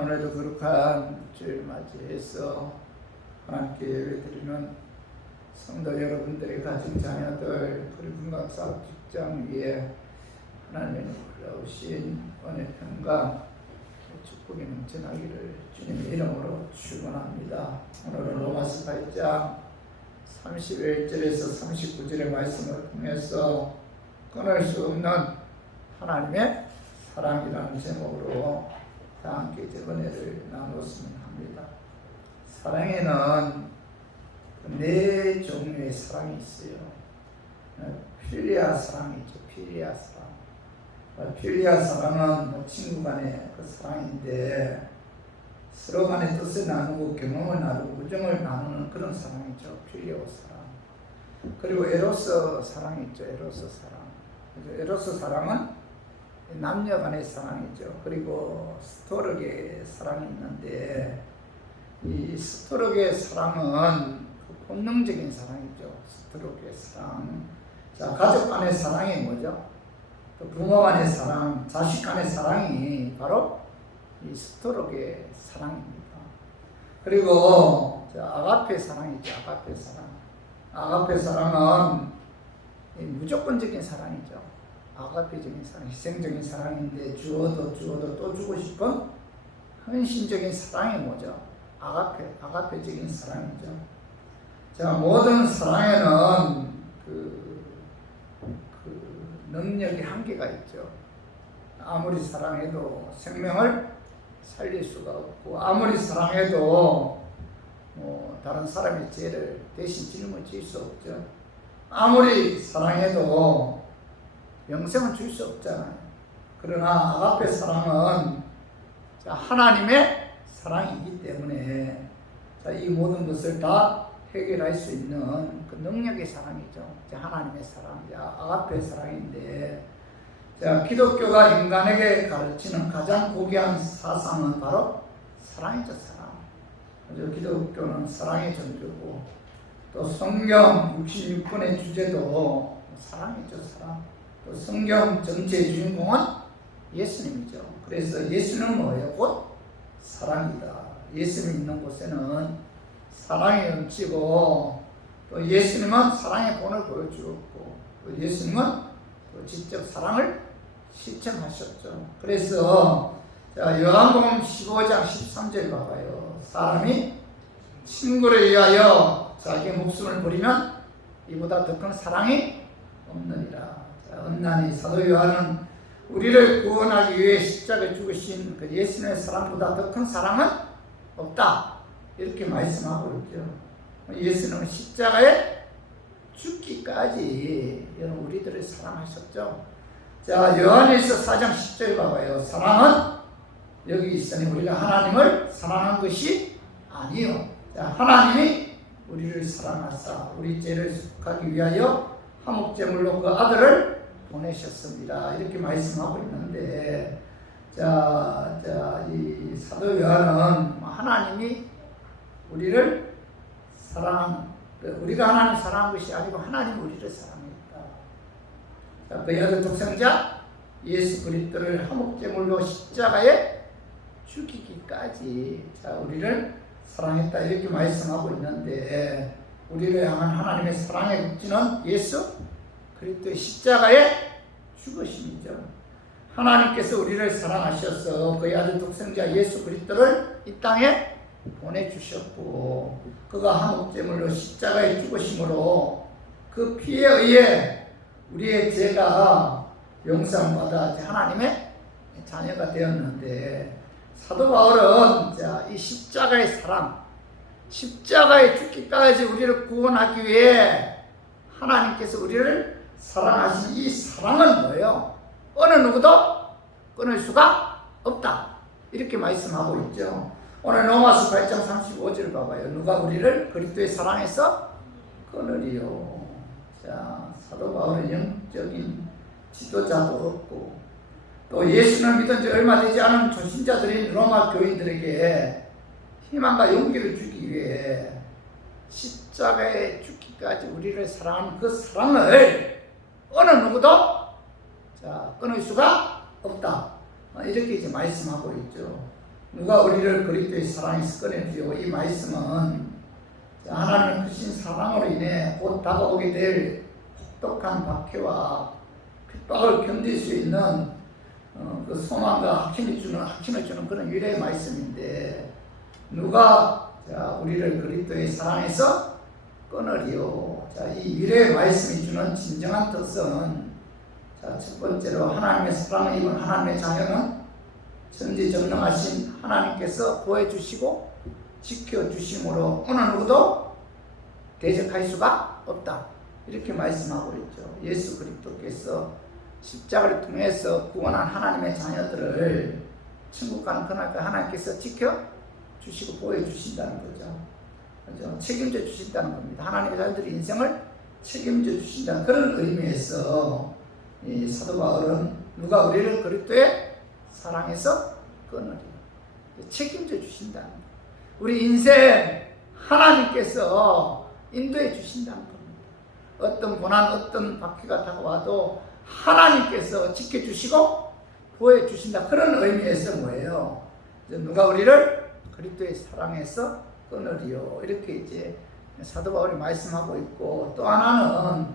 오늘도 거룩한 주일 맞이해서 하나님께 예배드리는 성도 여러분들의 가정 자녀들 그리고 군각사업 직장 위에 하나님의 놀라우신 은혜 평강 축복이 넘쳐나기를 주님의 이름으로 축원합니다. 오늘은 로마서 8장 31절에서 39절의 말씀을 통해서 끊을 수 없는 하나님의 사랑이라는 제목으로 다 함께 은혜를 나눴으면 합니다. 사랑에는 네 종류의 사랑이 있어요. 필리아 사랑이 있죠. 필리아 사랑. 필리아 사랑은 친구 간의 그 사랑인데 서로 간의 뜻을 나누고 경험을 나누고 우정을 나누는 그런 사랑이죠. 필리오 사랑. 그리고 에로스 사랑이 있죠. 에로스 사랑. 에로스 사랑은 남녀 간의 사랑이죠. 그리고 스토르게 사랑이 있는데 이 스토르게 사랑은 본능적인 사랑이죠. 스토르게 사랑. 자, 가족 간의 사랑이 뭐죠? 또 부모 간의 사랑, 자식 간의 사랑이 바로 이 스토르게 사랑입니다. 그리고 아가페 사랑이죠. 아가페 사랑. 아가페 사랑은 무조건적인 사랑이죠. 아가페적인 사랑, 희생적인 사랑인데 주어도 또 주고 싶은 헌신적인 사랑이 뭐죠? 아가페적인 사랑이죠. 자, 모든 사랑에는 그 능력이 한계가 있죠. 아무리 사랑해도 생명을 살릴 수가 없고, 아무리 사랑해도 다른 사람의 죄를 대신 짊어질 수 없죠. 아무리 사랑해도 영생은 줄 수 없잖아요. 그러나 아가페 사랑은 하나님의 사랑이기 때문에 이 모든 것을 다 해결할 수 있는 그 능력의 사랑이죠. 하나님의 사랑, 아가페 사랑인데, 기독교가 인간에게 가르치는 가장 고귀한 사상은 바로 사랑이죠. 사랑. 기독교는 사랑의 전주고, 또 성경 66권의 주제도 사랑이죠. 사랑. 또 성경 전체의 주인공은 예수님이죠. 그래서 예수는 뭐예요? 곧 사랑이다. 예수님 있는 곳에는 사랑이 넘치고, 또 예수님은 사랑의 본을 보여주었고, 또 예수님은 또 직접 사랑을 실천하셨죠. 그래서 요한복음 15장 13절 봐봐요. 사람이 친구를 위하여 자기의 목숨을 버리면 이보다 더 큰 사랑이 없느니라. 엄난히 사도 요한은 우리를 구원하기 위해 십자가에 죽으신 그 예수님의 사랑보다 더 큰 사랑은 없다. 이렇게 말씀하고 있죠. 예수님은 십자가에 죽기까지 우리들을 사랑하셨죠. 자, 요한일서 4장 10절 봐봐요. 사랑은 여기 있으니 우리가 하나님을 사랑한 것이 아니요. 하나님이 우리를 사랑하사 우리 죄를 속하기 위하여 화목제물로 그 아들을 보내셨습니다. 이렇게 말씀하고 있는데, 이 사도 요한은 하나님이 우리를 우리가 하나님 사랑한 것이 아니고 하나님 우리를 사랑했다. 그 아들 독생자 예수 그리스도를 화목제물로 십자가에 죽이기까지 우리를 사랑했다. 이렇게 말씀하고 있는데, 우리를 향한 하나님의 사랑의 극진은 예수 그리스도의 십자가의 죽으심이죠. 하나님께서 우리를 사랑하셔서 그의 아들 독생자 예수 그리스도를 이 땅에 보내주셨고, 그가 화목제물로 십자가에 죽으심으로 그 피에 의해 우리의 죄가 용서받아 하나님의 자녀가 되었는데, 사도 바울은 이 십자가의 사랑, 십자가에 죽기까지 우리를 구원하기 위해 하나님께서 우리를 사랑하신 이 사랑은 뭐예요? 어느 누구도 끊을 수가 없다. 이렇게 말씀하고 있죠. 오늘 로마서 8장 35절 봐봐요. 누가 우리를 그리스도의 사랑에서 끊으리요. 사도 바울은 영적인 지도자도 없고, 또 예수를 믿은 지 얼마 되지 않은 초신자들인 로마 교인들에게 희망과 용기를 주기 위해 십자가에 죽기까지 우리를 사랑하는 그 사랑을 어느 누구도 끊을 수가 없다. 이렇게 이제 말씀하고 있죠. 누가 우리를 그리스도의 사랑에서 꺼내리요. 이 말씀은 하나님의 크신 사랑으로 인해 곧 다가오게 될 혹독한 박해와 핍박을 견딜 수 있는 그 소망과 확신을 주는 그런 위로의 말씀인데, 누가 우리를 그리스도의 사랑에서 끊으리요. 이 위로의 말씀이 주는 진정한 뜻은, 첫 번째로 하나님의 사랑을 입은 하나님의 자녀는 전지전능하신 하나님께서 보호해주시고 지켜주심으로 어느 누구도 대적할 수가 없다, 이렇게 말씀하고 있죠. 예수 그리스도께서 십자가를 통해서 구원한 하나님의 자녀들을 천국 가는 그날까지 하나님께서 지켜주시고 보호해주신다는 거죠. 그렇죠? 책임져 주신다는 겁니다. 하나님의 자녀들의 인생을 책임져 주신다는 그런 의미에서 이 사도 바울은 누가 우리를 그리스도의 사랑에서 끊으리, 책임져 주신다는 거예요. 우리 인생 하나님께서 인도해 주신다는 겁니다. 어떤 고난, 어떤 박해가 다가와도 하나님께서 지켜주시고 보호해 주신다, 그런 의미에서 뭐예요? 누가 우리를 그리스도의 사랑에서 끊으리요, 이렇게 이제 사도 바울이 말씀하고 있고, 또 하나는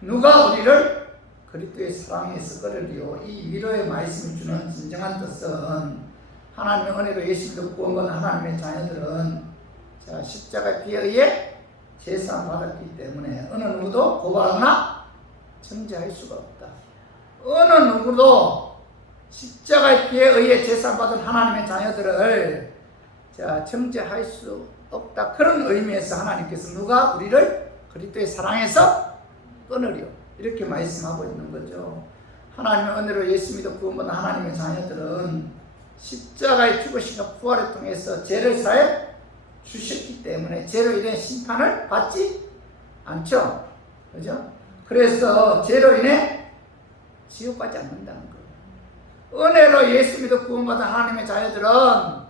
누가 우리를 그리스도의 사랑에서 끊으리요, 이 위로의 말씀이 주는 진정한 뜻은, 하나님의 은혜로 예수님도 구원받은 하나님의 자녀들은 십자가의 피에 의해 제사함 받았기 때문에 어느 누구도 고발하거나 정죄할 수가 없다. 어느 누구도 십자가의 피에 의해 제사함 받은 하나님의 자녀들을 정죄할 수 없다. 그런 의미에서 하나님께서 누가 우리를 그리스도의 사랑에서 끊으리요, 이렇게 말씀하고 있는 거죠. 하나님의 은혜로 예수 믿어 구원받은 하나님의 자녀들은 십자가의 죽으심과 부활을 통해서 죄를 사해 주셨기 때문에 죄로 인해 심판을 받지 않죠. 그죠? 그래서 죄로 인해 지옥 가지 않는다는 거예요. 은혜로 예수 믿어 구원받은 하나님의 자녀들은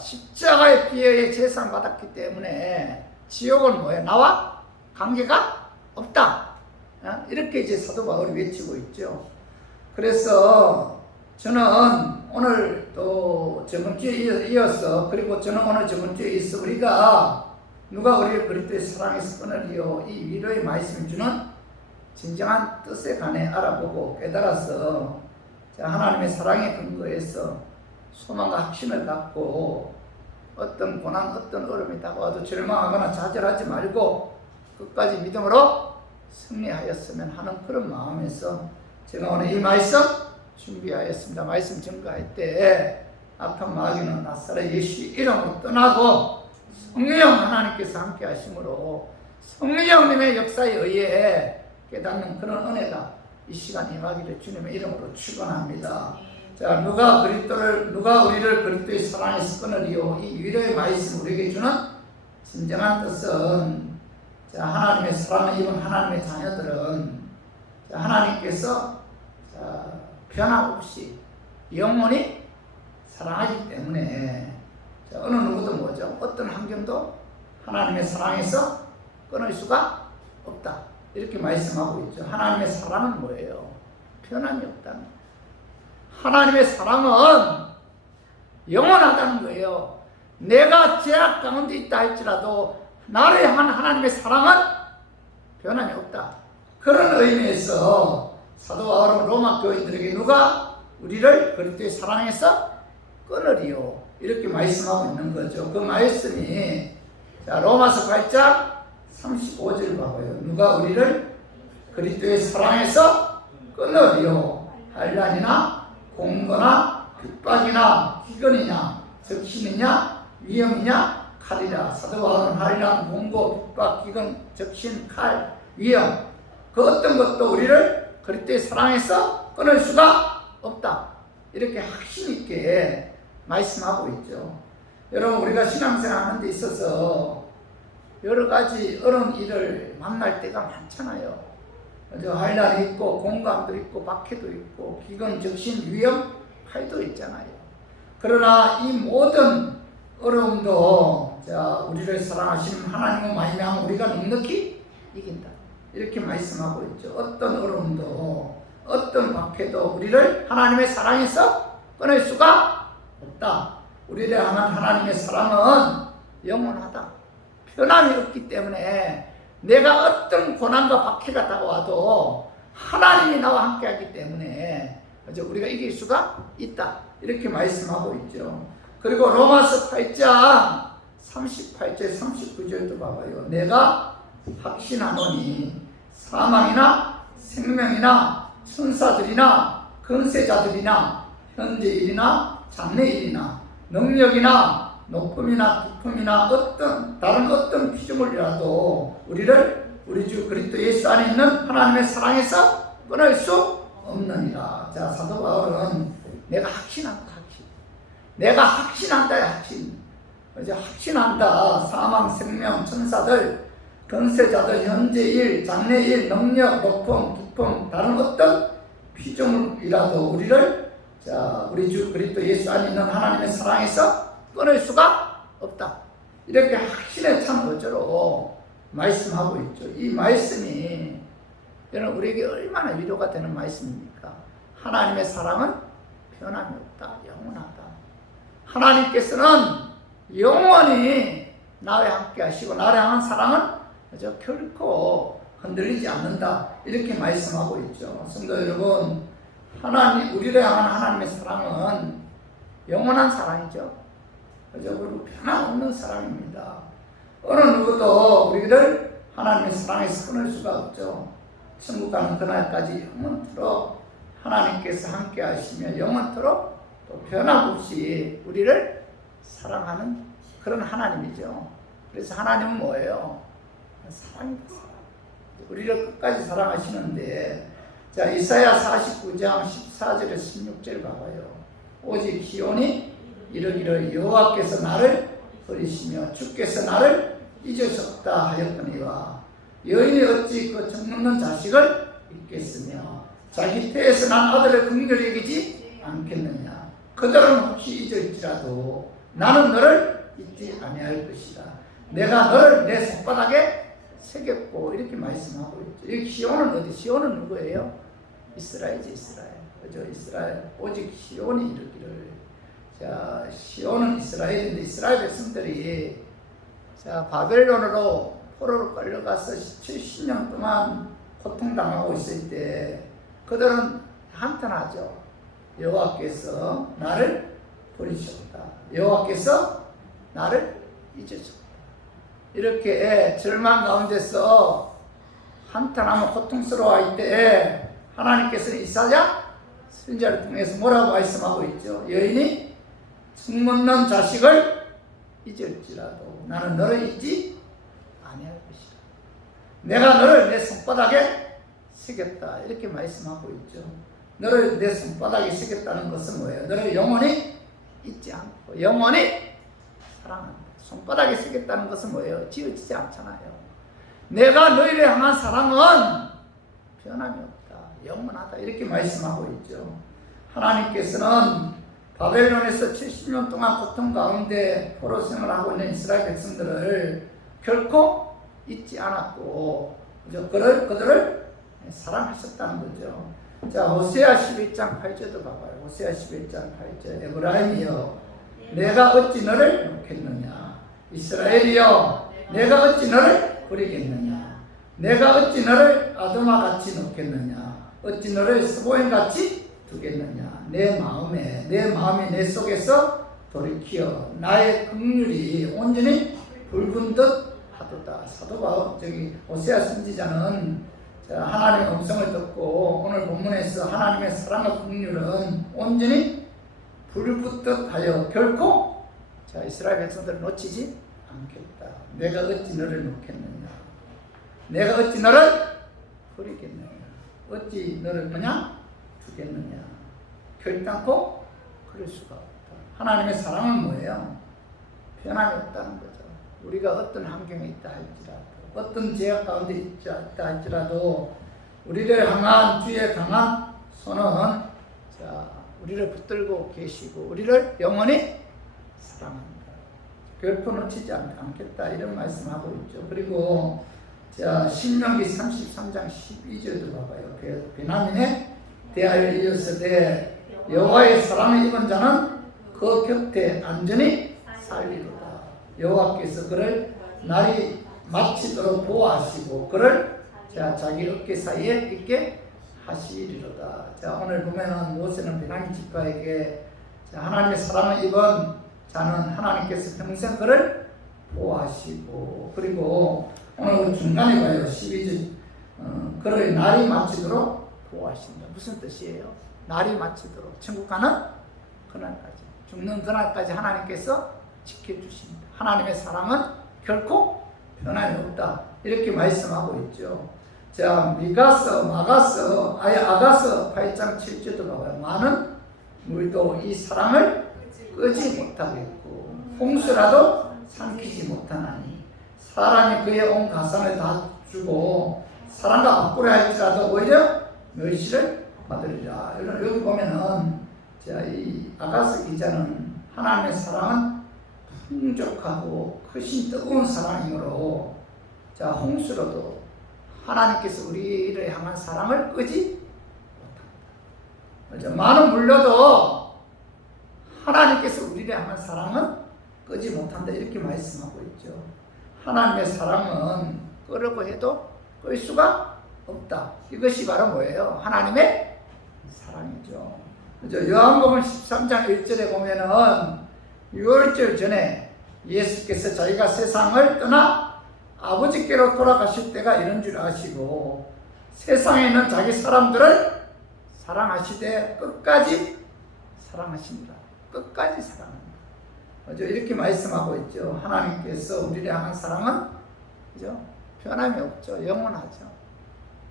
십자가의 피에 제사를 받았기 때문에 지옥은 뭐예요? 나와 관계가 없다. 이렇게 이제 사도 바울이 외치고 있죠. 그래서 저는 오늘 또 저번 주에 이어서, 그리고 저는 오늘 저번 주에 있어 우리가 누가 우리를 그리스도의 사랑에서 끊으리요, 이 위로의 말씀을 주는 진정한 뜻에 관해 알아보고 깨달아서 하나님의 사랑의 근거에서 소망과 확신을 갖고 어떤 고난, 어떤 어려움이 다가와도 절망하거나 좌절하지 말고 끝까지 믿음으로 승리하였으면 하는 그런 마음에서 제가 오늘 이 말씀 준비하였습니다. 말씀 증거할 때 악한 마귀는 나사렛 예수 이름으로 떠나고 성령 하나님께서 함께 하심으로 성령님의 역사에 의해 깨닫는 그런 은혜가 이 시간 임하기를 주님의 이름으로 축원합니다. 누가 우리를 그리스도의 사랑에서 끊으리요, 이 위로의 말씀 우리에게 주는 진정한 뜻은, 하나님의 사랑을 입은 하나님의 자녀들은 하나님께서 변함없이 영원히 사랑하기 때문에 어느 누구도 뭐죠? 어떤 환경도 하나님의 사랑에서 끊을 수가 없다, 이렇게 말씀하고 있죠. 하나님의 사랑은 뭐예요? 변함이 없다는 거예요. 하나님의 사랑은 영원하다는 거예요. 내가 죄악 가운데 있다 할지라도 나를 향한 하나님의 사랑은 변함이 없다. 그런 의미에서 사도 바울은 로마 교인들에게 누가 우리를 그리스도의 사랑에서 끊으리요, 이렇게 말씀하고 있는 거죠. 그 말씀이 로마서 8장 35절 봐봐요. 누가 우리를 그리스도의 사랑에서 끊으리요, 환난이나 공고나 핍박이나 기근이냐 적신이냐 위험이냐 칼이라. 사도 바울은 환난, 공고, 핍박, 기근, 적신, 칼, 위험, 그 어떤 것도 우리를 그리스도의 사랑에서 끊을 수가 없다, 이렇게 확신 있게 말씀하고 있죠. 여러분, 우리가 신앙생활 하는 데 있어서 여러 가지 어려운 일을 만날 때가 많잖아요. 환난이 있고 공감도 있고 박해도 있고 기근, 적신, 위험, 칼도 있잖아요. 그러나 이 모든 어려움도 우리를 사랑하시는 하나님의 말미암아 우리가 넉넉히 이긴다, 이렇게 말씀하고 있죠. 어떤 어려움도 어떤 박해도 우리를 하나님의 사랑에서 끊을 수가 없다. 우리를 향한 하나님의 사랑은 영원하다. 변함이 없기 때문에 내가 어떤 고난과 박해가 다가와도 하나님이 나와 함께하기 때문에 우리가 이길 수가 있다. 이렇게 말씀하고 있죠. 그리고 로마서 8장 38절 39절도 봐봐요. 내가 확신하노니 사망이나 생명이나 천사들이나 권세자들이나 현재일이나 장래일이나 능력이나 높음이나 깊음이나 다른 어떤 피조물이라도 우리를 우리 주 그리스도 예수 안에 있는 하나님의 사랑에서 끊을 수 없느니라. 자, 사도 바울은 내가 확신한다. 내가 확신한다. 확신한다. 사망, 생명, 천사들, 권세자들, 현재일, 장래일, 능력, 높음, 깊음, 다른 어떤 피조물이라도 우리를 우리 주 그리스도 예수 안에 있는 하나님의 사랑에서 끊을 수가 없다. 이렇게 확신에 찬 어조로 말씀하고 있죠. 이 말씀이 여러분 우리에게 얼마나 위로가 되는 말씀입니까? 하나님의 사랑은 변함이 없다. 영원하다. 하나님께서는 영원히 나와 함께 하시고 나를 향한 사랑은 결코 흔들리지 않는다. 이렇게 말씀하고 있죠. 성도 여러분, 우리를 향한 하나님의 사랑은 영원한 사랑이죠. 그리고 변함없는 사랑입니다. 어느 누구도 우리를 하나님의 사랑에서 끊을 수가 없죠. 천국 가는 그날까지 영원토록 하나님께서 함께 하시며 영원토록 또 변함없이 우리를 사랑하는 그런 하나님이죠. 그래서 하나님은 뭐예요? 사랑입니다. 우리를 끝까지 사랑하시는데, 자, 이사야 49장 14절에서 16절 봐봐요. 오직 시온이 이르기를 여호와께서 나를 버리시며 주께서 나를 잊으셨다 하였더니와 여인이 어찌 그 정없는 자식을 잊겠으며 자기 태에서 난 아들을 긍휼히 여기지 않겠느냐. 그들은 혹시 잊을지라도 나는 너를 잊지 아니할 것이다. 내가 너를 내 손바닥에 새겼고, 이렇게 말씀하고 있죠. 여기 시온은 어디? 시온은 누구예요? 이스라엘이지, 이스라엘. 그죠? 이스라엘. 오직 시온이 이르기를. 자, 시온은 이스라엘인데 이스라엘 백성들이 바벨론으로 포로로 끌려가서 70년 동안 고통당하고 있을 때 그들은 한탄하죠. 여호와께서 나를 버리셨다. 여호와께서 나를 잊으셨다. 이렇게 절망 가운데서 한탄하며 고통스러워할 때에 하나님께서는 이사야 선지자를 통해서 뭐라고 말씀하고 있죠? 여인이 숨없는 자식을 잊을지라도 나는 너를 잊지 아니할 것이다. 내가 너를 내 손바닥에 새겼다. 이렇게 말씀하고 있죠. 너를 내 손바닥에 새겼다는 것은 뭐예요? 너를 영원히 잊지 않고 영원히 사랑한다. 손바닥에 새겼다는 것은 뭐예요? 지어지지 않잖아요. 내가 너희를 향한 사랑은 변함이 없다. 영원하다. 이렇게 말씀하고 있죠. 하나님께서는 바벨론에서 70년 동안 고통 가운데 포로 생활하고 있는 이스라엘 백성들을 결코 잊지 않았고 그들을 사랑하셨다는 거죠. 자, 호세아 11장 8절도 봐봐요. 호세아 11장 8절. 에브라임이여 내가 어찌 너를 놓겠느냐. 이스라엘이여 내가 어찌 너를 버리겠느냐. 내가 어찌 너를 아도마 같이 놓겠느냐. 어찌 너를 스보임 같이 두겠느냐. 내 마음이 내 속에서 돌이키어 나의 긍휼이 온전히 붉은 듯 하도다. 사도 바울 호세아 선지자는 하나님의 음성을 듣고 오늘 본문에서 하나님의 사랑과 긍휼은 온전히 불붙듯 하여 결코 이스라엘 백성들을 놓치지 않겠다. 내가 어찌 너를 놓겠느냐. 내가 어찌 너를 버리겠느냐. 어찌 너를 그냥 두겠느냐. 결단코 그럴 수가 없다. 하나님의 사랑은 뭐예요? 변함이 없다는 거죠. 우리가 어떤 환경에 있다 할지라도, 어떤 죄악 가운데 있다 할지라도 우리를 향한 주의 강한 손은 우리를 붙들고 계시고 우리를 영원히 사랑합니다. 결코 놓치지 않겠다. 이런 말씀하고 있죠. 그리고 신명기 33장 12절도 봐봐요. 베냐민에 대하여 이르시되 여호와의 사랑을 입은 자는 그 곁에 안전히 살리로다. 여호와께서 그를 날이 마치도록 보호하시고 그를 자기 어깨 사이에 있게 하시리로다. 자, 오늘 보면은 모세는 베냐민 지파에게 하나님의 사랑을 입은 자는 하나님께서 평생 그를 보호하시고, 그리고 오늘 중간에 봐요. 12절 그를 날이 마치도록 보호하신다. 무슨 뜻이에요? 날이 마치도록, 천국 가는 그날까지, 죽는 그날까지 하나님께서 지켜주신다. 하나님의 사랑은 결코 변함이 없다. 이렇게 말씀하고 있죠. 자, 아가서 8장 7절도 봐봐요. 많은 물도 이 사랑을 끄지 못하겠고 홍수라도 삼키지 못하나니 사람이 그의 온 가산을 다 주고 사랑과 바꾸려 할지라도 오히려 멸시를 받으리라. 여기 보면은 자, 이 아가서 기자는 하나님의 사랑은 풍족하고 크신 뜨거운 사랑이므로 자, 홍수로도 하나님께서 우리를 향한 사랑을 끄지 못합니다. 많은 물려도 하나님께서 우리를 향한 사랑은 끄지 못한다. 이렇게 말씀하고 있죠. 하나님의 사랑은 끄려고 해도 끌 수가 없다. 이것이 바로 뭐예요? 하나님의 사랑이죠. 그죠? 요한복음 13장 1절에 보면은 유월절 전에 예수께서 자기가 세상을 떠나 아버지께로 돌아가실 때가 이런 줄 아시고 세상에 있는 자기 사람들을 사랑하시되 끝까지 사랑하십니다. 끝까지 사랑합니다. 그죠? 이렇게 말씀하고 있죠. 하나님께서 우리를 향한 사랑은 그죠? 변함이 없죠. 영원하죠.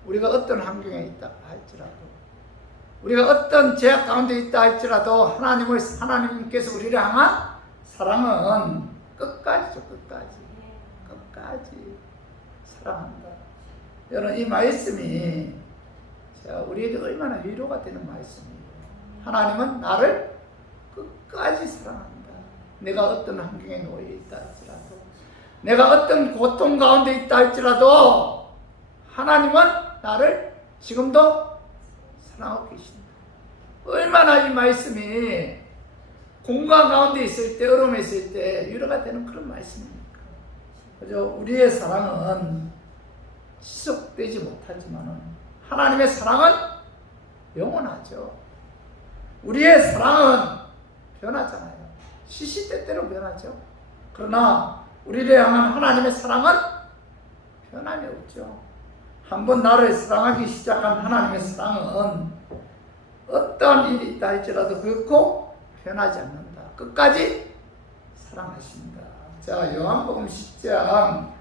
우리가 어떤 환경에 있다 할지라도, 우리가 어떤 죄악 가운데 있다 할지라도 하나님께서 우리를 향한 사랑은 끝까지죠. 끝까지 사랑한다. 여러분, 이 말씀이 우리에게 얼마나 위로가 되는 말씀이에요. 하나님은 나를 끝까지 사랑한다. 내가 어떤 환경에 놓여 있다 할지라도, 내가 어떤 고통 가운데 있다 할지라도 하나님은 나를 지금도 사랑하고 계신다. 얼마나 이 말씀이 공간 가운데 있을 때, 어려움에 있을 때 위로가 되는 그런 말씀입니까? 그죠? 우리의 사랑은 지속되지 못하지만 하나님의 사랑은 영원하죠. 우리의 사랑은 변하잖아요. 시시때때로 변하죠. 그러나 우리를 향한 하나님의 사랑은 변함이 없죠. 한번 나를 사랑하기 시작한 하나님의 사랑은 어떤 일이 있다 할지라도 결코 변하지 않는다. 끝까지 사랑하신다. 자, 요한복음 10장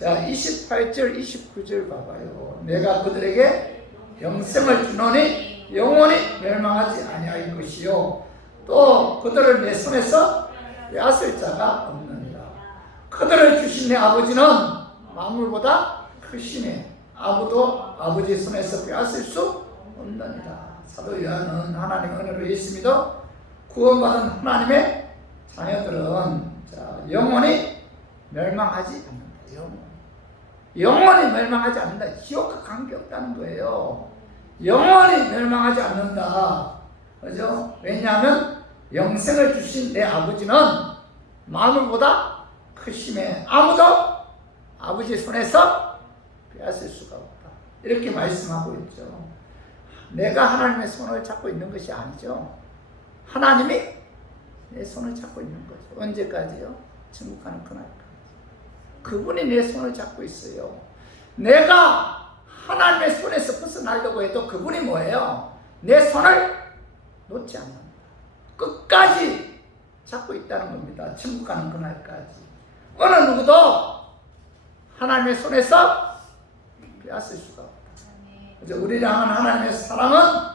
28절 29절 봐봐요. 내가 그들에게 영생을 주노니 영원히 멸망하지 아니할 것이요 또 그들을 내 손에서 빼앗을 자가 없느니라. 그들을 주신 내 아버지는 만물보다 크시네. 아무도 아버지의 손에서 빼앗을 수 없느니라. 사도 요한은 하나님의 은혜로 예수 믿어 구원받은 하나님의 자녀들은 영원히 멸망하지 않는다. 영원히 멸망하지 않는다. 지옥과 관계없다는 거예요. 영원히 멸망하지 않는다. 그죠? 왜냐하면 영생을 주신 내 아버지는 만물보다 크심에 아무도 아버지의 손에서 빼앗을 수가 없다. 이렇게 말씀하고 있죠. 내가 하나님의 손을 잡고 있는 것이 아니죠. 하나님이 내 손을 잡고 있는 거죠. 언제까지요? 천국 가는 그날까지. 그분이 내 손을 잡고 있어요. 내가 하나님의 손에서 벗어나려고 해도 그분이 뭐예요? 내 손을 놓지 않는다. 끝까지 잡고 있다는 겁니다. 천국 가는 그날까지. 어느 누구도 하나님의 손에서 빼앗을 수가 없다. 그래서 우리를 향한 하나님의 사랑은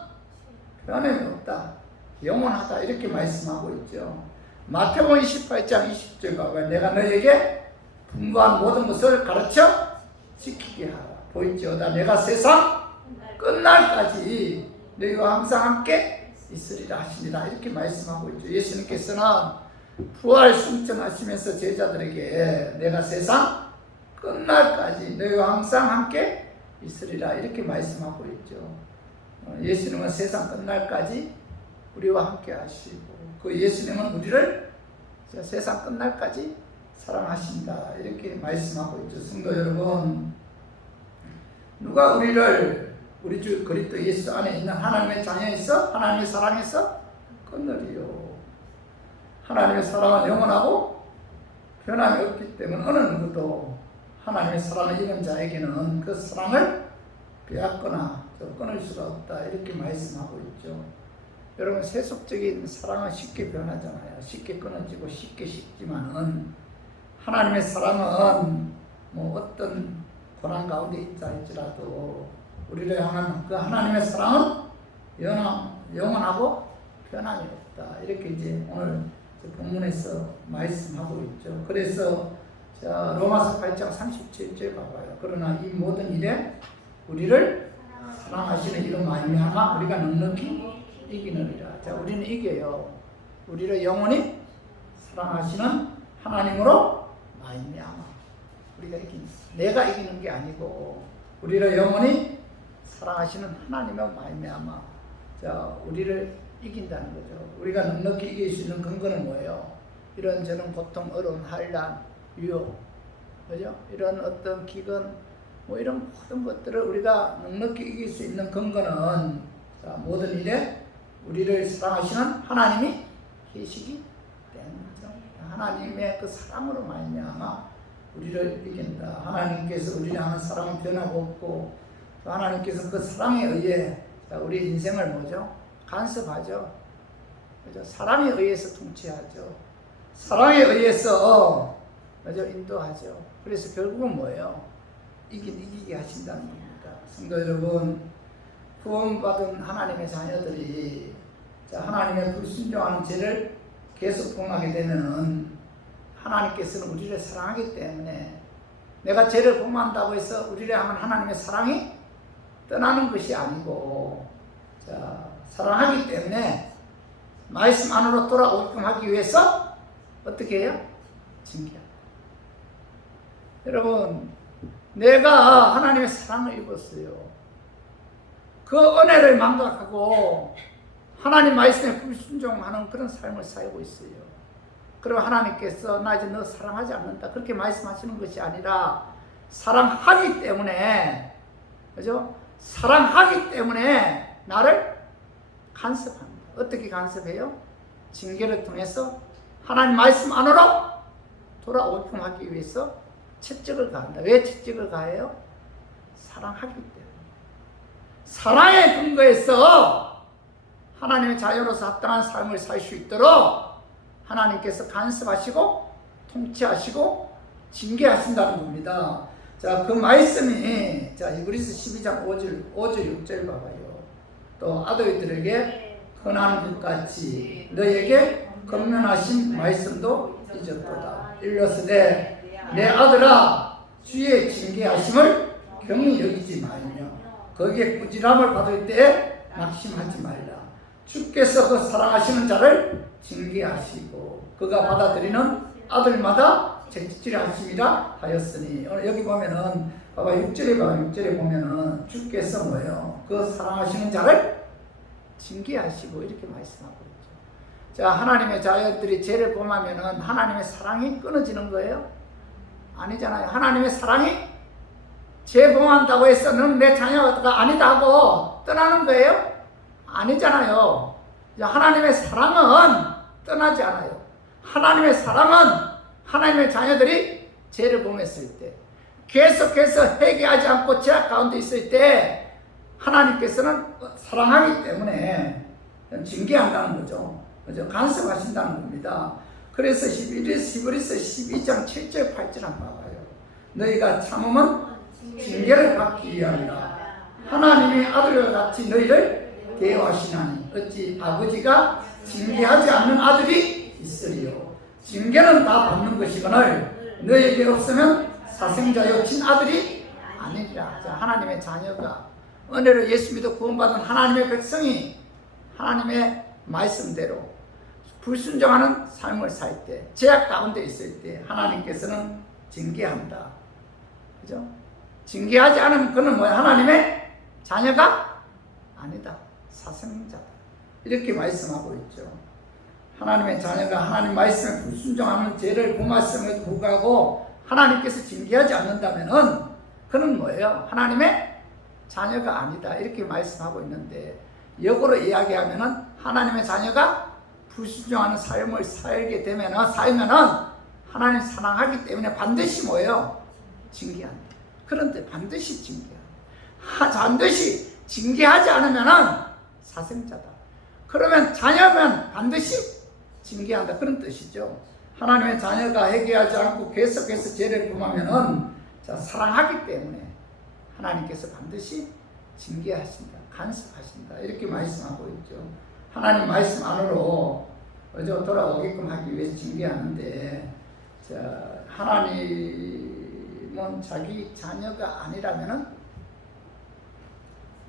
변함이 없다. 영원하다. 이렇게 말씀하고 있죠. 마태복음 28장 20절 봐봐요. 내가 너에게 분부한 모든 것을 가르쳐 지키게 하라. 보일지어다 내가 세상 끝날까지 너희와 항상 함께 있으리라 하시니라. 이렇게 말씀하고 있죠. 예수님께서는 부활 승천하시면서 제자들에게 내가 세상 끝날까지 너희와 항상 함께 있으리라. 이렇게 말씀하고 있죠. 예수님은 세상 끝날까지 우리와 함께 하시고 그 예수님은 우리를 세상 끝날까지 사랑하신다 이렇게 말씀하고 있죠. 성도 여러분, 누가 우리를 우리 주 그리스도 예수 안에 있는 하나님의 자녀에서 하나님의 사랑에서 끊으리요. 하나님의 사랑은 영원하고 변함이 없기 때문에 어느 누구도 하나님의 사랑을 잃은 자에게는 그 사랑을 빼앗거나 끊을 수가 없다 이렇게 말씀하고 있죠. 여러분, 세속적인 사랑은 쉽게 변하잖아요. 쉽게 끊어지고 쉽게 식지만은 하나님의 사랑은 뭐 어떤 고난 가운데 있다 할지라도 우리를 향한 그 하나님의 사랑은 영원하고 변함이 없다 이렇게 이제 오늘 본문에서 말씀하고 있죠. 그래서 자, 로마서 8장 37절 봐봐요. 그러나 이 모든 일에 우리를 사랑하시는 이런 말미암아 우리가 넉넉히 이기느니라. 자, 우리는 이겨요. 우리를 영원히 사랑하시는 하나님으로 말미암아 우리가 이긴다. 내가 이기는 게 아니고 우리를 영원히 사랑하시는 하나님의 말미암아 자, 우리를 이긴다는 거죠. 우리가 넉넉히 이길 수 있는 근거는 뭐예요? 이런저런 고통, 어려움, 환난, 유혹, 그죠? 이런 어떤 기근, 뭐 이런 모든 것들을 우리가 넉넉히 이길 수 있는 근거는 자, 모든 일에 우리를 사랑하시는 하나님이 계시기 때문이죠. 하나님의 그 사랑으로 말미암아 우리를 이긴다. 하나님께서 우리를 향한 사랑은 변하고 없고 또 하나님께서 그 사랑에 의해 자, 우리 인생을 뭐죠? 간섭하죠. 그죠? 사랑에 의해서 통치하죠. 사랑에 의해서 그죠? 인도하죠. 그래서 결국은 뭐예요? 이기게 하신다는 겁니다. 성도 여러분, 구원받은 하나님의 자녀들이 자, 하나님의 불순종하는 죄를 계속 범하게 되면은 하나님께서는 우리를 사랑하기 때문에 내가 죄를 범한다고 해서 우리를 향한 하나님의 사랑이 떠나는 것이 아니고 자, 사랑하기 때문에 말씀 안으로 돌아오게끔 하기 위해서 어떻게 해요? 징계합니다. 여러분, 내가 하나님의 사랑을 입었어요. 그 은혜를 망각하고 하나님 말씀에 불순종하는 그런 삶을 살고 있어요. 그럼 하나님께서 나 이제 너 사랑하지 않는다 그렇게 말씀하시는 것이 아니라 사랑하기 때문에 그죠? 사랑하기 때문에 나를 간섭합니다. 어떻게 간섭해요? 징계를 통해서 하나님 말씀 안으로 돌아오게끔 하기 위해서 채찍을 가한다. 왜 채찍을 가해요? 사랑하기 때문에. 사랑의 근거에서 하나님의 자녀로서 합당한 삶을 살 수 있도록 하나님께서 간섭하시고 통치하시고 징계하신다는 겁니다. 자, 그 말씀이 자, 이브리서 12장 5절 6절 봐봐요. 또 아들들에게 흔한 것 같이 너에게 권면하신 말씀도 잊었도다. 일러스되 내 아들아 주의 징계하심을 경히 여기지 말며 거기에 꾸지람을 받을 때에 낙심하지 말라. 주께서 그 사랑하시는 자를 징계하시고 그가 받아들이는 아들마다 책질하심이라 하였으니 여기 보면은 봐봐 6절에 보면은 주께서 뭐예요? 그 사랑하시는 자를 징계하시고 이렇게 말씀하고 있죠. 자, 하나님의 자녀들이 죄를 범하면은 하나님의 사랑이 끊어지는 거예요? 아니잖아요. 하나님의 사랑이 죄 범한다고 해서 너는 내 자녀가 아니다 하고 떠나는 거예요? 아니잖아요. 하나님의 사랑은 떠나지 않아요. 하나님의 사랑은 하나님의 자녀들이 죄를 범했을 때 계속해서 회개하지 않고 죄악 가운데 있을 때 하나님께서는 사랑하기 때문에 징계한다는 거죠. 그죠? 간섭하신다는 겁니다. 그래서 히브리서 12장 7절 8절 한번 봐봐요. 너희가 참으면 징계를 받기 위함이라. 하나님의 아들과 같이 너희를 대우하시나니 어찌 아버지가 징계하지 않는 아들이 있으리요. 징계는 다 받는 것이거늘 너에게 없으면 사생자요 친아들이 아니리라. 자, 하나님의 자녀가 은혜로 예수 믿어 구원받은 하나님의 백성이 하나님의 말씀대로 불순종하는 삶을 살 때, 죄악 가운데 있을 때 하나님께서는 징계한다. 그죠? 징계하지 않으면 그는 뭐야? 하나님의 자녀가 아니다. 사생자다. 이렇게 말씀하고 있죠. 하나님의 자녀가 하나님 말씀에 불순종하는 죄를 범했음에도 불구하고 하나님께서 징계하지 않는다면은 그는 뭐예요? 하나님의 자녀가 아니다. 이렇게 말씀하고 있는데 역으로 이야기하면은 하나님의 자녀가 불순종하는 삶을 살면은 하나님 사랑하기 때문에 반드시 뭐예요? 징계한다. 그런데 반드시 징계한다. 반드시 징계하지 않으면은 사생자다. 그러면 자녀면 반드시 징계한다. 그런 뜻이죠. 하나님의 자녀가 회개하지 않고 계속해서 죄를 범하면은 사랑하기 때문에 하나님께서 반드시 징계하신다. 간섭하신다. 이렇게 말씀하고 있죠. 하나님 말씀 안으로 돌아오게끔 하기 위해서 징계하는데, 하나님은 자기 자녀가 아니라면은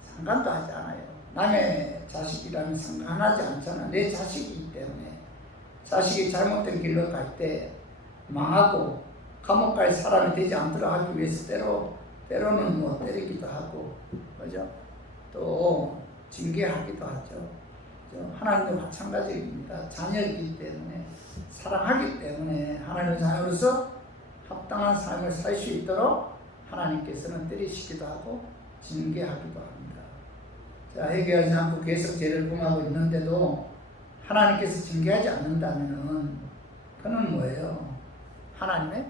상관도 하지 않아요. 남의 자식이라면 상관하지 않잖아. 내 자식이기 때문에. 자식이 잘못된 길로 갈 때 망하고 감옥 갈 사람이 되지 않도록 하기 위해서 때로는 뭐 때리기도 하고, 그죠? 또 징계하기도 하죠. 하나님도 마찬가지입니다. 자녀이기 때문에, 사랑하기 때문에 하나님의 자녀로서 합당한 삶을 살 수 있도록 하나님께서는 때리시기도 하고 징계하기도 합니다. 회개하지 않고 계속 죄를 범하고 있는데도 하나님께서 징계하지 않는다면 그는 뭐예요? 하나님의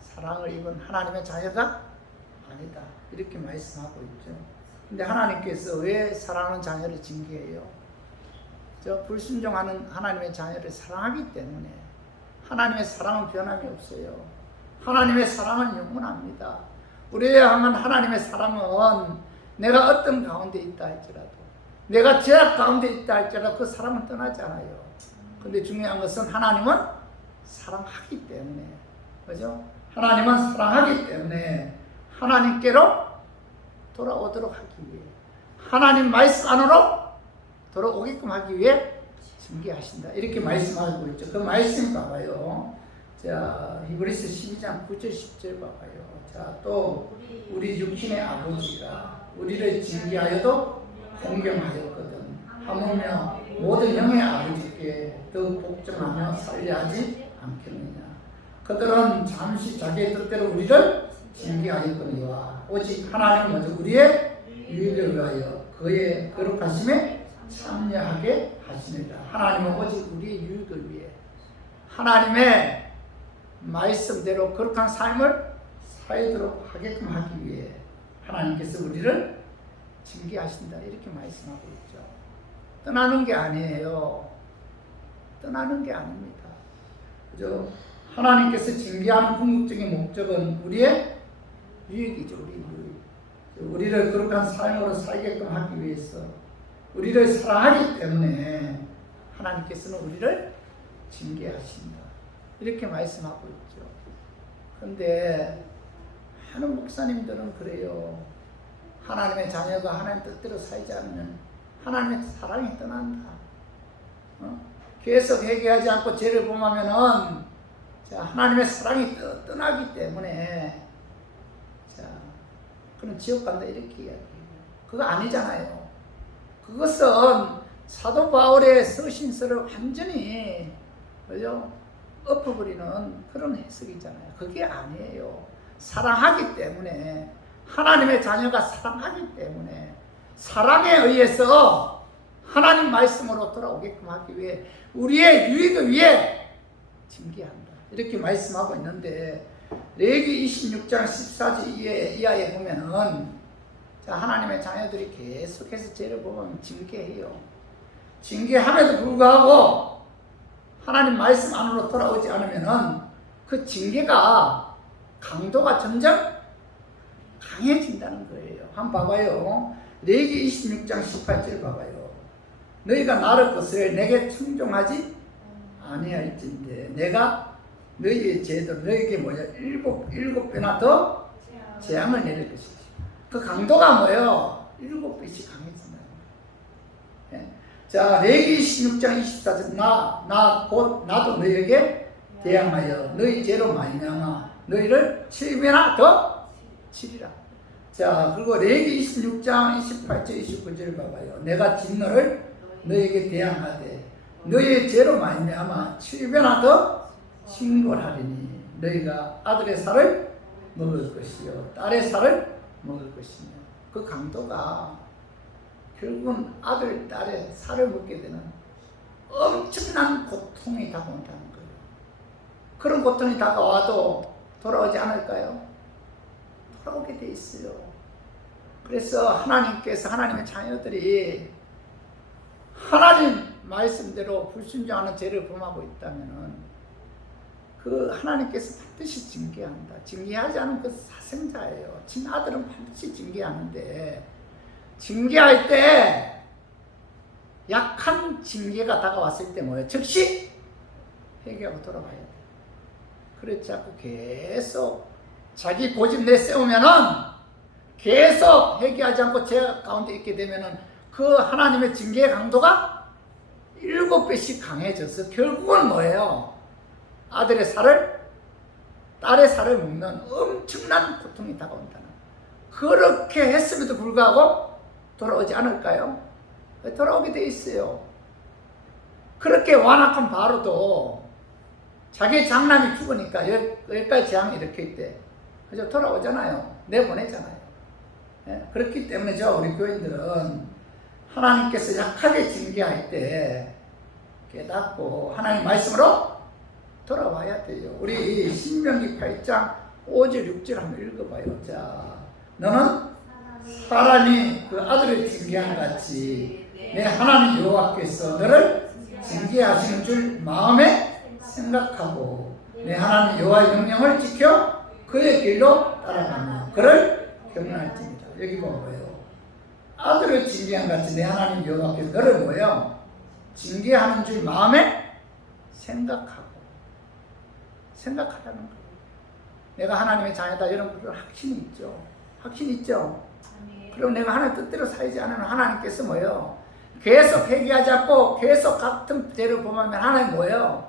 사랑을 입은 하나님의 자녀가 아니다. 이렇게 말씀하고 있죠. 근데 하나님께서 왜 사랑하는 자녀를 징계해요? 불순종하는 하나님의 자녀를 사랑하기 때문에. 하나님의 사랑은 변함이 없어요. 하나님의 사랑은 영원합니다. 우리에 향한 하나님의 사랑은 내가 어떤 가운데 있다 할지라도, 내가 죄악 가운데 있다 할지라도 그 사랑은 떠나지 않아요. 근데 중요한 것은 하나님은 사랑하기 때문에, 그죠? 하나님은 사랑하기 때문에 하나님께로 돌아오도록 하기 위해, 하나님 말씀 안으로 돌아오게끔 하기 위해 징계하신다. 이렇게 말씀하고 있죠. 그 말씀 봐봐요. 히브리서 12장 9절 10절 봐봐요. 또 우리 육신의 아버지가 우리를 징계하여도 공경하였거든. 하물며 모든 영의 아버지께 더 복종하며 살려하지 않겠느냐. 그들은 잠시 자기의 뜻대로 우리를 징계하였거니와 오직 하나님은 먼저 우리의 유익을 위하여 그의 거룩하심에 참여하게 하시느니라. 하나님은 오직 우리의 유익을 위해, 하나님의 말씀대로 거룩한 삶을 살도록 하게끔 하기 위해 하나님께서 우리를 징계하신다. 이렇게 말씀하고 있죠. 떠나는 게 아니에요. 떠나는 게 아닙니다. 그죠? 하나님께서 징계하는 궁극적인 목적은 우리의 유익이죠. 우리의 유익. 우리를 거룩한 삶으로 살게끔 하기 위해서, 우리를 사랑하기 때문에 하나님께서는 우리를 징계하신다. 이렇게 말씀하고 있죠. 그런데 많은 목사님들은 그래요. 하나님의 자녀가 하나님 뜻대로 살지 않으면 하나님의 사랑이 떠난다. 계속 회개하지 않고 죄를 범하면은 하나님의 사랑이 떠나기 때문에 그는 지옥 간다. 이렇게 이야기해요. 그거 아니잖아요. 그것은 사도 바울의 서신서를 완전히, 그죠? 엎어버리는 그런 해석이잖아요. 그게 아니에요. 사랑하기 때문에, 하나님의 자녀가 사랑하기 때문에, 사랑에 의해서 하나님 말씀으로 돌아오게끔 하기 위해, 우리의 유익을 위해 징계한다. 이렇게 말씀하고 있는데, 레위기 26장 14절 이하에 보면은 하나님의 자녀들이 계속해서 죄를 범하면 징계해요. 징계함에도 불구하고 하나님 말씀 안으로 돌아오지 않으면은 그 징계가 강도가 점점 강해진다는 거예요. 한번 봐봐요. 레위기 26장 18절 봐봐요. 너희가 나를 거스려 내게 청종하지 아니할진대 내가 너희의 죄도 너희에게 일곱 배나 더 재앙을 내릴 것이지. 그 강도가 뭐예요? 7배씩 강해진다는 거예요. 레위기 26장 24절 나도 너희에게 대항하여 너희 죄로 말미암아 너희를 7배나 더 치리라. 그리고 레위기 26장 28절 29절 봐봐요. 내가 진노를 너에게 대항하되 너의 죄로 말미암아 7배나 더 징벌하리니 너희가 아들의 살을 먹을 것이요 딸의 살을 먹을 것이며 그 강도가 결국은 아들, 딸의 살을 먹게 되는 엄청난 고통이 다가온다는 거예요. 그런 고통이 다가와도 돌아오지 않을까요? 돌아오게 돼 있어요. 그래서 하나님께서 하나님의 자녀들이 하나님 말씀대로 불순종하는 죄를 범하고 있다면 그 하나님께서 반드시 징계한다. 징계하지 않은 그 사생자예요. 친아들은 반드시 징계하는데 징계할 때 약한 징계가 다가왔을 때 뭐예요? 즉시 회개하고 돌아가야 돼요. 그렇지 않고 계속 자기 고집 내세우면은 계속 회개하지 않고 죄 가운데 있게 되면은 그 하나님의 징계의 강도가 7배씩 강해져서 결국은 뭐예요? 아들의 살을, 딸의 살을 먹는 엄청난 고통이 다가온다는. 그렇게 했음에도 불구하고 돌아오지 않을까요? 돌아오게 돼 있어요. 그렇게 완악한 바로도 자기 장남이 죽으니까 여기까지 재앙이 이렇게 있대. 그죠? 돌아오잖아요. 내보내잖아요. 예? 그렇기 때문에 우리 교인들은 하나님께서 약하게 징계할 때 깨닫고 하나님 말씀으로 돌아와야 돼요. 우리 신명기 8장 5절 6절 한번 읽어봐요. 자, 너는 사람이 그 아들을 징계한 같이 내 하나님 여호와께서 너를 징계하시는 줄 마음에 생각하고 내 하나님 여호와의 명령을 지켜 그의 길로 따라가며 그를 경외할지니라. 여기 뭐예요? 아들을 징계한 같이 내 하나님 여호와께서 너를 뭐예요? 징계하는 줄 마음에 생각하라는 거예요. 내가 하나님의 자녀다. 여러분 확신이 있죠? 확신이 있죠? 그럼 내가 하나님 뜻대로 살지 않으면 하나님께서 뭐예요? 계속 회개하지 않고 계속 같은 죄를 범하면 하나님 뭐예요?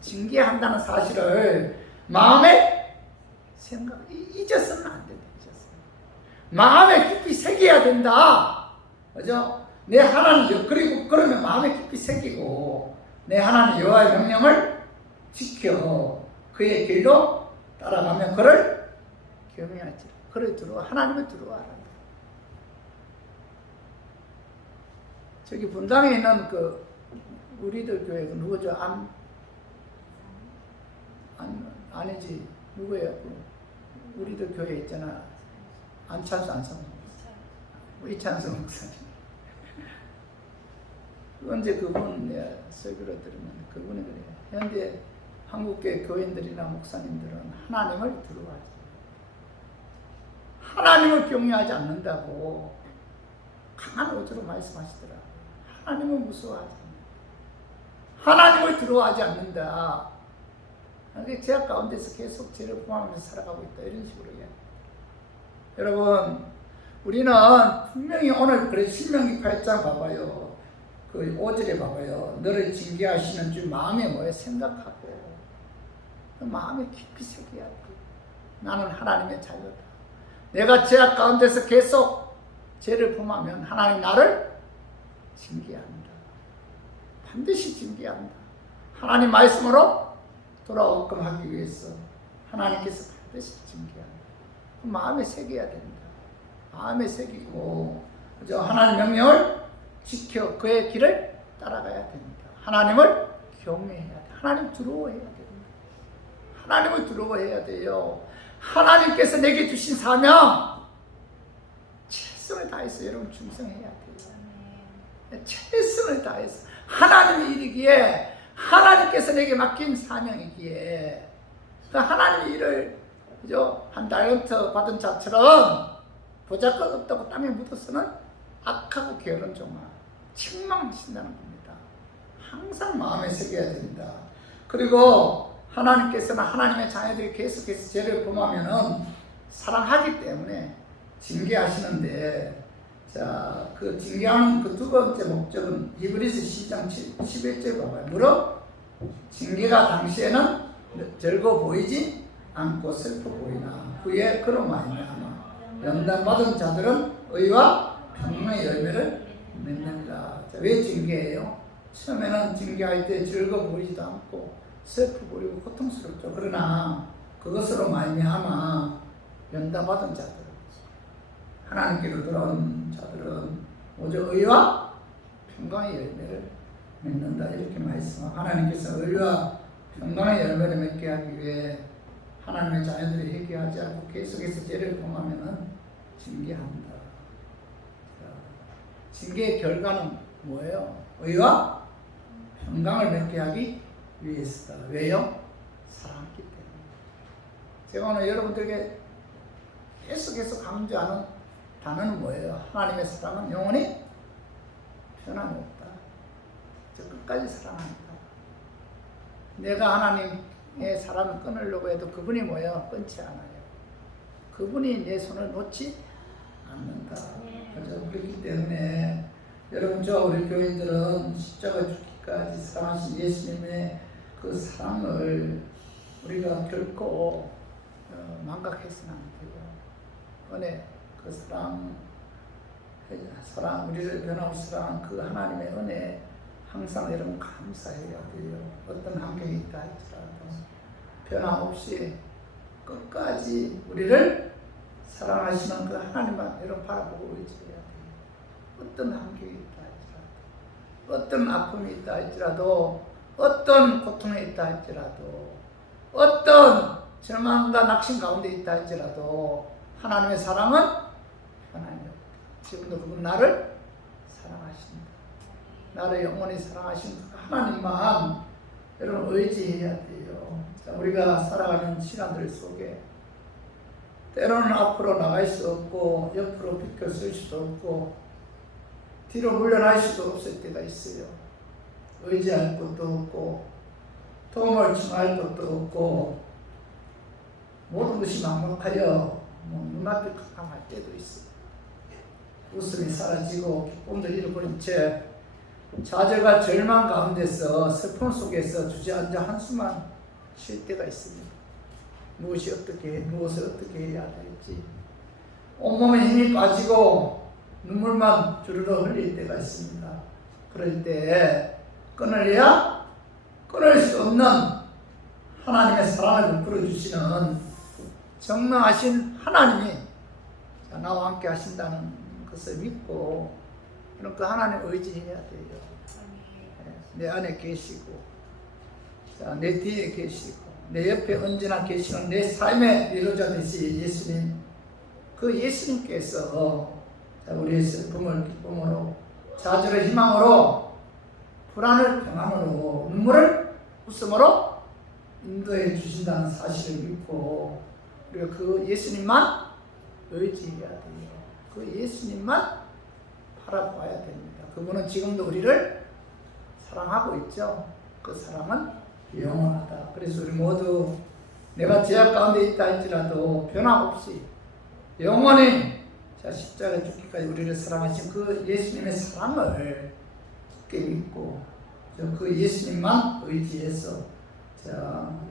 징계한다는 사실을 마음에 잊어서는 안 된다. 마음에 깊이 새겨야 된다. 그죠? 내 하나님, 그리고 그러면 마음에 깊이 새기고 내 하나님 여호와의 명령을 지켜 그의 길로 따라가면 그를 경외하지. 그를 하나님을 들어와라. 저기 분당에 있는 그 우리들 교회 누구죠? 아니지. 누구예요? 우리들 교회 있잖아. 안찬수 이찬수 목사님. 언제 그분 설교를 들으면 그분이 그래요. 현대 한국교회 교인들이나 목사님들은 하나님을 두려워하지. 하나님을 경외하지 않는다고 강한 어조로 말씀하시더라. 하나님을 무서워하지 않는다. 하나님을 두려워하지 않는다. 죄악 가운데서 계속 죄를 범하면서 살아가고 있다. 이런 식으로 이야기해요. 여러분, 우리는 분명히 오늘 그래 신명기 8장 봐봐요. 그 5절에 봐봐요. 너를 징계하시는 줄 마음에 뭐에 생각하고 그 마음에 깊이 새겨야 돼. 나는 하나님의 자녀다. 내가 죄악 가운데서 계속 죄를 범하면 하나님 나를 징계한다. 반드시 징계한다. 하나님 말씀으로 돌아오게끔 하기 위해서 하나님께서 반드시 징계한다. 마음에 새겨야 된다. 마음에 새기고 그죠? 하나님 명령을 지켜 그의 길을 따라가야 됩니다. 하나님을 경외해야 돼. 하나님 두려워해야 됩니다. 하나님을 두려워해야 돼요. 하나님께서 내게 주신 사명 최선을 다해서 여러분 충성해야 돼요. 최선을 다해서 하나님이 이르기에 하나님께서 내게 맡긴 사명이기에 그 하나님의 일을 그죠? 한 달란트 받은 자처럼 보잘것 없다고 땀에 묻어서는 악하고 게으른 종아 책망하신다는 겁니다. 항상 마음에 새겨야 됩니다. 그리고 하나님께서는 하나님의 자녀들이 계속해서 죄를 범하면은 사랑하기 때문에 징계하시는데, 자, 그 징계하는 그 두 번째 목적은 히브리서 10장 11절 봐봐요. 무릇 징계가 당시에는 즐거워 보이지 않고 슬퍼 보이나 후에 그로 말미암아 연단받은 자들은 의와 평강의 열매를 맺는다. 자, 왜 징계예요? 처음에는 징계할 때 즐거워 보이지도 않고 슬퍼 보이고 고통스럽죠. 그러나 그것으로 말미암아 연단받은 자들, 하나님께로 돌아온 자들은 오직 의와 평강의 열매를 맺는다. 이렇게 말씀하고, 하나님께서 의와 평강의 열매를 맺게 하기 위해 하나님의 자녀들이 회개하지 않고 계속해서 죄를 범하면 징계한다. 징계의 결과는 뭐예요? 의와 평강을 맺게 하기 위해서다. 왜요? 사랑했기 때문에. 제가 오늘 여러분들에게 계속해서 강조하는 단어는 뭐예요? 하나님의 사랑은 영원히 변함이 없다. 저 끝까지 사랑한다. 내가 하나님의 사랑을 끊으려고 해도 그분이 뭐예요? 끊지 않아요. 그분이 내 손을 놓지 않는다. 그렇기 때문에 여러분, 저 우리 교인들은 십자가 죽기까지 사랑하신 예수님의 그 사랑을 우리가 결코 망각해서는 안 되고, 은혜, 그 사랑, 우리를 변함없이 사랑한 그 하나님의 은혜 항상 여러분 감사해야 돼요. 어떤 환경이 있다 할지라도 변함없이 끝까지 우리를 사랑하시는 그 하나님만 여러분 바라보고 의지해야 돼요. 어떤 환경이 있다 할지라도, 어떤 아픔이 있다 할지라도, 어떤 고통이 있다 할지라도, 어떤 절망과 낙심 가운데 있다 할지라도 하나님의 사랑은 변함이 없다. 지금도 그분 나를 사랑하신다. 나를 영원히 사랑하신 하나님만 여러분 의지해야 돼요. 자, 우리가 살아가는 시간들 속에 때로는 앞으로 나갈 수 없고 옆으로 비켜설 수도 없고 뒤로 물러날 수도 없을 때가 있어요. 의지할 것도 없고 도움을 청할 것도 없고 모든 것이 막막하여 눈앞이 캄캄할 때도 있어요. 웃음이 사라지고 기쁨도 잃어버린 채 좌절과 절망 가운데서 슬픔 속에서 주저앉아 한숨만 쉴 때가 있습니다. 무엇을 어떻게 해야 될지, 온몸에 힘이 빠지고 눈물만 주르르 흘릴 때가 있습니다. 그럴 때 끊으려야 끊을 수 없는 하나님의 사랑을 베풀어 주시는 정명하신 하나님이 나와 함께 하신다는 것을 믿고 그럼 그 하나님 의지해야 돼요. 내 안에 계시고, 내 뒤에 계시고, 내 옆에 언제나 계시는 내 삶의 위로자 되시 예수님, 그 예수님께서 우리의 슬픔을 기쁨으로, 좌절을 희망으로, 불안을 평안으로, 눈물을 웃음으로 인도해 주신다는 사실을 믿고 우리가 그 예수님만 의지해야 돼요. 그 예수님만 바라봐야 됩니다. 그분은 지금도 우리를 사랑하고 있죠. 그 사랑은 영원하다. 그래서 우리 모두 내가 죄악 가운데 있다 할지라도 변함없이 영원히 십자가에 죽기까지 우리를 사랑하신 그 예수님의 사랑을 굳게 믿고 그 예수님만 의지해서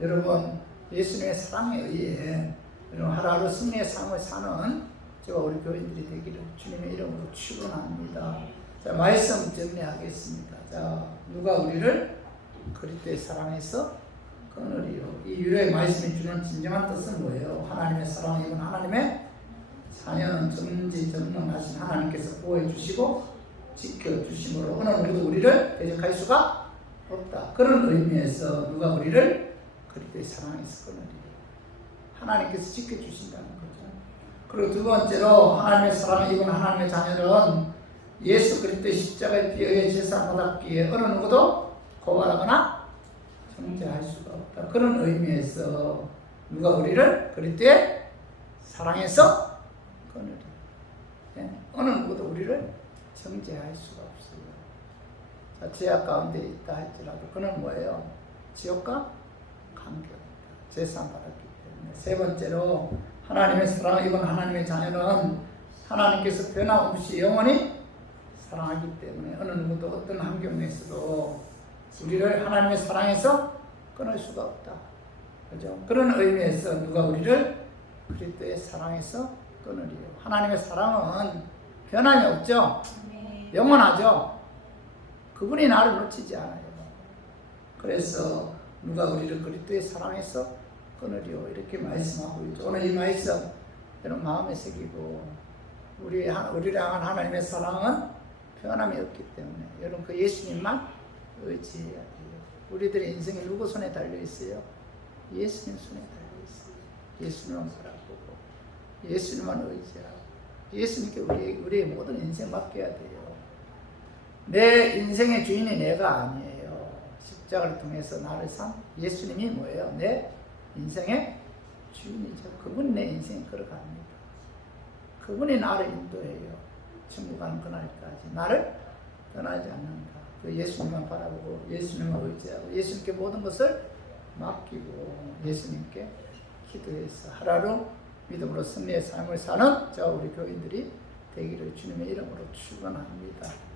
여러분 예수님의 사랑에 의해 여러분 하루하루 승리의 삶을 사는 제가 우리 교인들이 되기를 주님의 이름으로 축원합니다. 말씀 정리하겠습니다. 누가 우리를 그리스도의 사랑에서 끊으리요. 이 유래의 말씀이 주는 진정한 뜻은 뭐예요? 하나님의 사랑, 이건 하나님의 자녀는 전지전능하신 하나님께서 보호해 주시고 지켜주심으로 어느 누구도 우리를 대적할 수가 없다. 그런 의미에서 누가 우리를 그리스도의 사랑에서 끊으리요. 하나님께서 지켜주신다는 거죠. 그리고 두 번째로 하나님의 사랑을 입은 하나님의 자녀는 예수 그리스도의 십자가에 비하여 제사 받았기에 어느 누구도 고발하거나 정죄할 수가 없다. 그런 의미에서 누가 우리를 그리스도의 사랑에서 끊으리. 어느 누구도 우리를 정죄할 수가 없어요. 죄악 가운데 있다 할지라도 그는 뭐예요? 지옥과 관계없다. 제사 받았기 때문에. 세 번째로 하나님의 사랑을 입은 하나님의 자녀는 하나님께서 변함없이 영원히 사랑하기 때문에 어느 누구도 어떤 환경에서도 우리를 하나님의 사랑에서 끊을 수가 없다. 그죠? 그런 의미에서 누가 우리를 그리스도의 사랑에서 끊으리요. 하나님의 사랑은 변함이 없죠. 영원하죠. 그분이 나를 놓치지 않아요. 그래서 누가 우리를 그리스도의 사랑에서 끊으리오 이렇게 말씀하고 있죠. 오늘 이 말씀 여러분 마음에 새기고 우리를 향한 하나님의 사랑은 변함이 없기 때문에 여러분 그 예수님만 의지해야 돼요. 우리들의 인생이 누구 손에 달려 있어요? 예수님 손에 달려 있어요. 예수님만 바라보고 예수님만 의지하고 예수님께 우리의 모든 인생 맡겨야 돼요. 내 인생의 주인이 내가 아니에요. 십자가를 통해서 나를 산 예수님이 뭐예요? 내 인생의 주인이죠. 그분이 내 인생을 걸어갑니다. 그분이 나를 인도해요. 천국 가는 그날까지 나를 떠나지 않는다. 그 예수님만 바라보고 예수님만 의지하고 예수님께 모든 것을 맡기고 예수님께 기도해서 하루하루 믿음으로 승리의 삶을 사는 저와 우리 교인들이 되기를 주님의 이름으로 축원합니다.